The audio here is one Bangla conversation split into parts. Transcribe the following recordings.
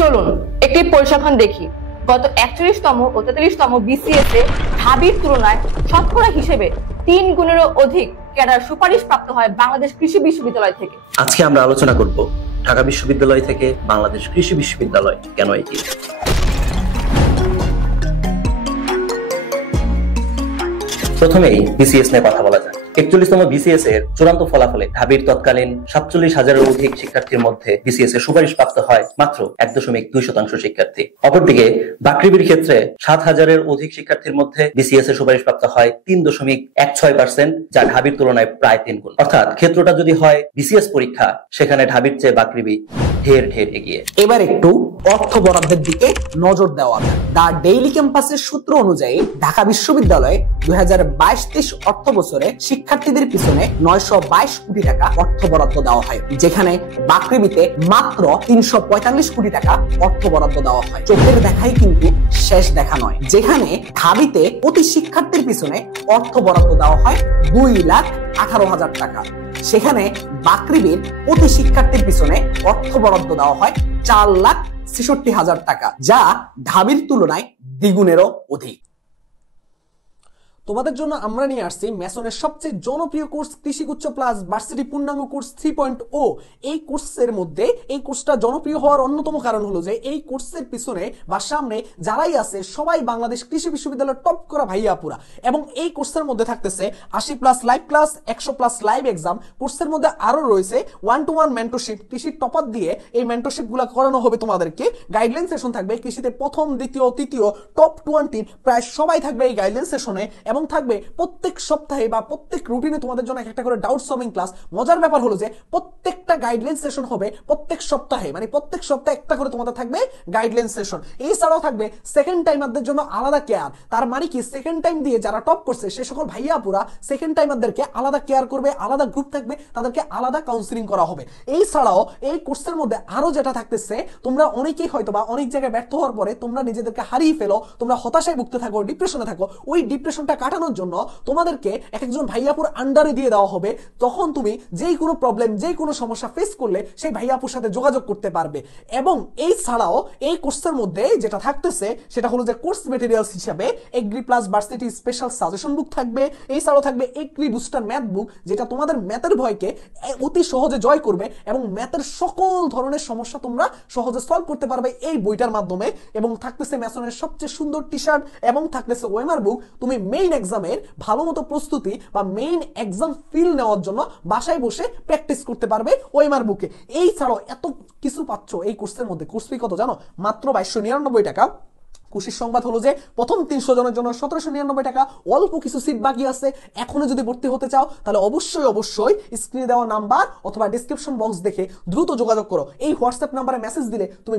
চলুন একটি পরিসংখ্যান দেখি। গত 41তম ও 43তম বিসিএস এ ঢাবির তুলনায় শতকরা হিসেবে 3 গুণেরও অধিক ক্যাডার সুপারিশ প্রাপ্ত হয় বাংলাদেশ কৃষি বিশ্ববিদ্যালয় থেকে। আজকে আমরা আলোচনা করব ঢাকা বিশ্ববিদ্যালয় থেকে বাংলাদেশ কৃষি বিশ্ববিদ্যালয় কেন এগিয়ে। প্রথমেই বিসিএস নিয়ে কথা বলা যায়। 41তম বিসিএস এর চূড়ান্ত ফলাফলে ঢাবির তৎকালীন 47,000-এর অধিক শিক্ষার্থীর মধ্যে বিসিএস এ সুপারিশ প্রাপ্ত হয় মাত্র 1.2% শিক্ষার্থী। অপরদিকে বাকৃবির ক্ষেত্রে 7,000-এর অধিক শিক্ষার্থীর মধ্যে বিসিএস এ সুপারিশ প্রাপ্ত হয় 3.16%, যা ঢাবির তুলনায় প্রায় 3 গুণ। অর্থাৎ ক্ষেত্রটা যদি হয় বিসিএস পরীক্ষা, সেখানে ঢাবির চেয়ে বাকৃবি ঢের এগিয়ে। এবার একটু অর্থ বরাদ্দের দিকে নজর দেওয়া যায়। দা ডেইলি ক্যাম্পাসের সূত্র অনুযায়ী ঢাকা বিশ্ববিদ্যালয়ে 2022-23 অর্থ বছরে শিক্ষার্থীদের পিছনে 922 কোটি টাকা অর্থ বরাদ্দ দেওয়া হয়, যেখানে বাকৃবিতে মাত্র 345 কোটি টাকা অর্থ বরাদ্দ দেওয়া হয়। চোখের দেখাই কিন্তু শেষ দেখা নয়, যেখানে ঢাবিতে প্রতি শিক্ষার্থীর পিছনে অর্থ বরাদ্দ দেওয়া হয় 2,18,000 টাকা, সেখানে বাকৃবির প্রতি শিক্ষার্থীর পিছনে অর্থ বরাদ্দ দেওয়া হয় 4,66,000 টাকা, যা ঢাবির তুলনায় দ্বিগুণেরও অধিক। তোমাদের জন্য আমরা নিয়ে আসছি মেসনের সবচেয়ে জনপ্রিয় কোর্স কৃষিগুচ্ছ প্লাস ভার্সিটি পূর্ণাঙ্গ কোর্স 3.0। এই কোর্সের মধ্যে এই কোর্সটা জনপ্রিয় হওয়ার অন্যতম কারণ হলো যে এই কোর্সের পিছনে বা সামনে যারাই আছে সবাই বাংলাদেশ কৃষি বিশ্ববিদ্যালয়ের টপ করা ভাইয়াপুরা, এবং এই কোর্সের মধ্যে থাকতেছে 80+ লাইভ ক্লাস, 100+ লাইভ এক্সাম। কোর্সের মধ্যে আরো রয়েছে 1-to-1 মেন্টরশিপ, কৃষির টপার দিয়ে এই মেন্টরশিপ গুলা করানো হবে তোমাদেরকে। গাইডলাইন সেশন থাকবে কৃষিতে প্রথম, দ্বিতীয়, তৃতীয় টপ 20 প্রায় সবাই থাকবে এই গাইডলাইন সেশনে, এবং থাকবে প্রত্যেক সপ্তাহে বা প্রত্যেক রুটিনে তোমাদের জন্য একটা করে ডাউট সলভিং ক্লাস। মজার ব্যাপার হলো যে প্রত্যেকটা গাইডলাইন সেশন হবে প্রত্যেক সপ্তাহে, মানে প্রত্যেক সপ্তাহে একটা করে তোমাদের থাকবে গাইডলাইন সেশন। এছাড়াও থাকবে সেকেন্ড টাইমারদের জন্য আলাদা কেয়ার। তার মানে কি, সেকেন্ড টাইম দিয়ে যারা টপ করছে সে সকল ভাইয়াপুরা সেকেন্ড টাইমারদেরকে আলাদা কেয়ার করবে, আলাদা গ্রুপ থাকবে, তাদেরকে আলাদা কাউন্সিলিং করা হবে। এছাড়াও এই কোর্সের মধ্যে আরো যেটা থাকতেছে, তোমরা অনেকেই হয়তো বা অনেক জায়গায় ব্যর্থ হওয়ার পরে তোমরা নিজেদেরকে হারিয়ে ফেলো, তোমরা হতাশায় ভুগতে থাকো, ডিপ্রেশনে থাকো, ওই ডিপ্রেশনটা কাটানোর জন্য তোমাদেরকে একজন ভাইয়াপুর আন্ডারে দিয়ে দেওয়া হবে। তখন তুমি যেই কোনো প্রবলেম, যেই কোনো সমস্যা ফেস করলে সেই ভাইয়াপুর সাথে যোগাযোগ করতে পারবে। এবং এই ছাড়াও এই কোর্সের মধ্যে যেটা থাকতেছে সেটা হলো যে কোর্স মেটেরিয়ালস হিসাবে agri plus varsity special suggestion book থাকবে। এই ছাড়াও থাকবে এগ্রি বুস্টার ম্যাথ বুক, যেটা তোমাদের ম্যাথের ভয়কে অতি সহজে জয় করবে এবং ম্যাথের সকল ধরনের সমস্যা তোমরা সহজে সলভ করতে পারবে এই বইটার মাধ্যমে। এবং থাকতেছে মেসনের সবচেয়ে সুন্দর টি শার্ট, এবং থাকতেছে ওয়েমার বুক। তুমি মেইন এক্সামের ভালো মতো প্রস্তুতি বা মেইন এক্সাম ফিল নেওয়ার জন্য বাসায় বসে প্র্যাকটিস করতে পারবে ওয়েমার বুকে। এই ছাড়াও এত কিছু পাচ্ছ এই কোর্সের মধ্যে। কোর্স ফি কত জানো? মাত্র 2299 টাকা। খুশির সংবাদ হলো যে প্রথম 300 জনের জন্য 1799 টাকা। অল্প কিছু সিট বাকি আছে। এখনো যদি ভর্তি হতে চাও তাহলে অবশ্যই স্ক্রিনে দেওয়া নাম্বার অথবা ডেসক্রিপশন বক্স দেখে দ্রুত যোগাযোগ করো। এই হোয়াটসঅ্যাপ নাম্বারে মেসেজ দিলে তুমি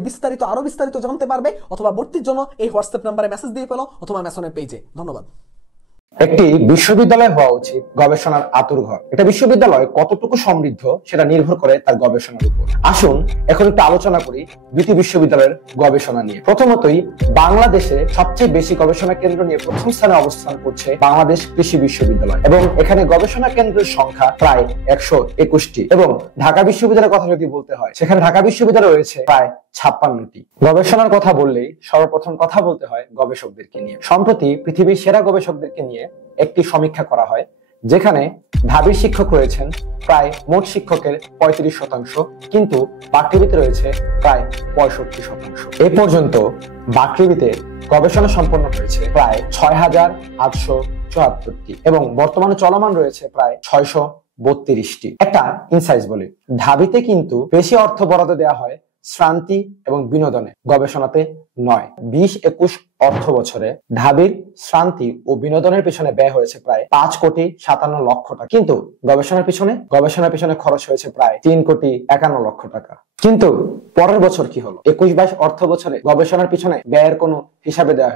আরো বিস্তারিত জানতে পারবে, অথবা ভর্তির জন্য এই হোয়াটসঅ্যাপ নাম্বারে মেসেজ দিয়ে ফেলো অথবা মেসনের পেজে। ধন্যবাদ। একটি বিশ্ববিদ্যালয় হওয়া উচিত গবেষণার আতুরঘর। এটা বিশ্ববিদ্যালয় কতটুকু সমৃদ্ধ সেটা নির্ভর করে তার গবেষণার উপর। আসুন এখন একটু আলোচনা করি দুটি বিশ্ববিদ্যালয়ের গবেষণা নিয়ে। প্রথমতই বাংলাদেশে সবচেয়ে বেশি গবেষণা কেন্দ্র নিয়ে প্রথম স্থানে অবস্থান করছে বাংলাদেশ কৃষি বিশ্ববিদ্যালয়, এবং এখানে গবেষণা কেন্দ্রের সংখ্যা প্রায় 121টি। এবং ঢাকা বিশ্ববিদ্যালয়ের কথা যদি বলতে হয়, সেখানে ঢাকা বিশ্ববিদ্যালয় রয়েছে প্রায় 56টি। গবেষণার কথা বললেই সর্বপ্রথম কথা বলতে হয় গবেষকদেরকে নিয়ে। সম্প্রতি পৃথিবীর সেরা গবেষকদেরকে নিয়ে একটি সমীক্ষা করা হয়, যেখানে ঢাবির শিক্ষক রয়েছেন প্রায় মোট শিক্ষকের 35%, কিন্তু বাকৃবিতে রয়েছে প্রায় 65%। এ পর্যন্ত বাকৃবিতে গবেষণা সম্পন্ন হয়েছে প্রায় 6,874টি, এবং বর্তমানে চলমান রয়েছে প্রায় 632টি। একটা ইনসাইজ বলি, ঢাবিতে কিন্তু বেশি অর্থ বরাদ্দ দেওয়া হয় শ্রান্তি এবং বিনোদনে, গবেষণাতে নয়। 20-21 অর্থ বছরে ঢাবির শ্রান্তি ও বিনোদনের পিছনে ব্যয় হয়েছে প্রায় 5,57,00,000 টাকা, কিন্তু গবেষণার পিছনে খরচ হয়েছে প্রায় 3,51,00,000 টাকা। কিন্তু পরের বছর কি হলো? 21-22 অর্থ বছরে গবেষণার পিছনে ব্যয়ের কোনো হিসাবে দেওয়া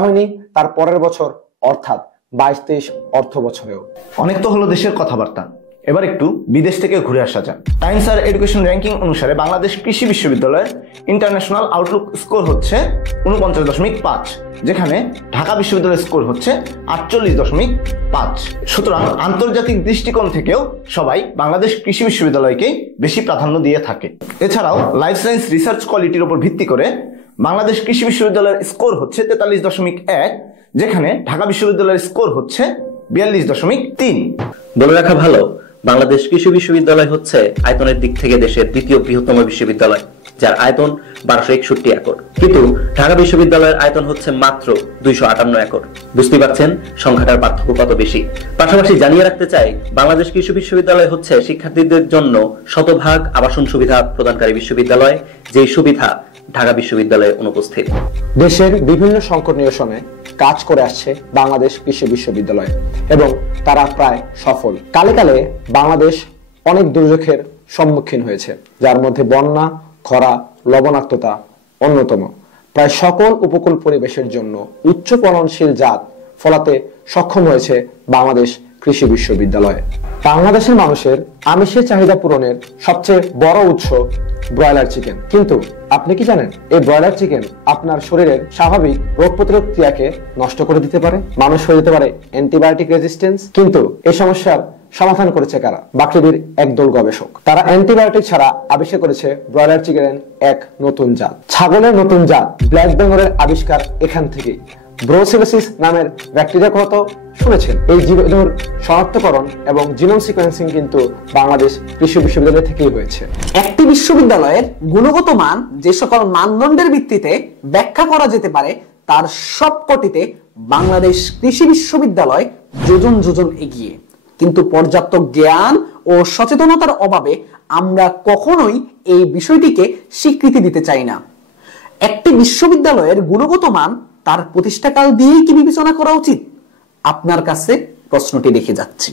হয়নি তার পরের বছর অর্থাৎ 22-23 অর্থ বছরেও। অনেক তো হলো দেশের কথাবার্তা, এবার একটু বিদেশ থেকে ঘুরে আসা যাক। টাইমস আর এডুকেশন র্যাঙ্কিং অনুসারে বাংলাদেশ কৃষি বিশ্ববিদ্যালয়ের ইন্টারন্যাশনাল আউটলুক স্কোর হচ্ছে 49.5, যেখানে ঢাকা বিশ্ববিদ্যালয়ের স্কোর হচ্ছে 48.5। সুতরাং আন্তর্জাতিক দৃষ্টিকোণ থেকেও সবাই বাংলাদেশ কৃষি বিশ্ববিদ্যালয়কেই বেশি প্রাধান্য দিয়ে থাকে। এছাড়াও লাইফ সায়েন্স রিসার্চ কোয়ালিটির উপর ভিত্তি করে বাংলাদেশ কৃষি বিশ্ববিদ্যালয়ের স্কোর হচ্ছে 43.1, যেখানে ঢাকা বিশ্ববিদ্যালয়ের স্কোর হচ্ছে 42.3। বলে রাখা ভালো, বাংলাদেশ কৃষি বিশ্ববিদ্যালয় হচ্ছে আয়তনের দিক থেকে দেশের দ্বিতীয় বৃহত্তম বিশ্ববিদ্যালয়, যার আয়তন 1261 একর, কিন্তু ঢাকা বিশ্ববিদ্যালয়ের আয়তন হচ্ছে মাত্র 258 একর। বুঝতে পারছেন সংখ্যাটার পার্থক্য কত বেশি। পাশাপাশি জানিয়ে রাখতে চাই, বাংলাদেশ কৃষি বিশ্ববিদ্যালয় হচ্ছে শিক্ষার্থীদের জন্য শতভাগ আবাসন সুবিধা প্রদানকারী বিশ্ববিদ্যালয়, যেই সুবিধা ঢাকা বিশ্ববিদ্যালয়ে অনুপস্থিত। দেশের বিভিন্ন সংকট নিরসনে কাজ করে আসছে বাংলাদেশ কৃষি বিশ্ববিদ্যালয় এবং তারা প্রায় সফল। কালে কালে বাংলাদেশ অনেক দুর্যোগের সম্মুখীন হয়েছে, যার মধ্যে বন্যা, খরা, লবণাক্ততা অন্যতম। প্রায় সকল উপকূল পরিবেশের জন্য উচ্চ ফলনশীল জাত ফলাতে সক্ষম হয়েছে বাংলাদেশ কৃষি বিশ্ববিদ্যালয়। বাংলাদেশের মানুষের আমিষের চাহিদা পূরণের সবচেয়ে বড় উৎস ব্রয়লার চিকেন। কিন্তু আপনি কি জানেন, এই ব্রয়লার চিকেন আপনার শরীরের স্বাভাবিক রোগ প্রতিরোধ ক্রিয়াকে নষ্ট করে দিতে পারে, মানুষ হয়ে যেতে পারে অ্যান্টিবায়োটিক রেজিস্ট্যান্স। কিন্তু এই সমস্যার সমাধান করেছে কারা? বাকৃবির একদল গবেষক। তারা অ্যান্টিবায়োটিক ছাড়া আবিষ্কার করেছে ব্রয়লার চিকেনের এক নতুন জাত, ছাগলের নতুন জাত ব্ল্যাক বেঙ্গলের আবিষ্কার এখান থেকেই। ব্রুসেলোসিস নামের ব্যাকটেরিয়া কত শুনেছেন? এই জীবাণুর শনাক্তকরণ এবং জিনোম সিকোয়েন্সিং কিন্তু বাংলাদেশ কৃষি বিশ্ববিদ্যালয় থেকেই হয়েছে। একটি বিশ্ববিদ্যালয়ের গুণগত মান যে সকল মানদণ্ডের ভিত্তিতে ব্যাখ্যা করা যেতে পারে, তার সবকটিতে বাংলাদেশ কৃষি বিশ্ববিদ্যালয় যোজন যোজন এগিয়ে। কিন্তু পর্যাপ্ত জ্ঞান ও সচেতনতার অভাবে আমরা কখনোই এই বিষয়টিকে স্বীকৃতি দিতে চাই না। একটি বিশ্ববিদ্যালয়ের গুণগত মান তার প্রতিষ্ঠাকাল দিয়েই কি বিবেচনা করা উচিত? আপনার কাছে প্রশ্নটি রেখে যাচ্ছি।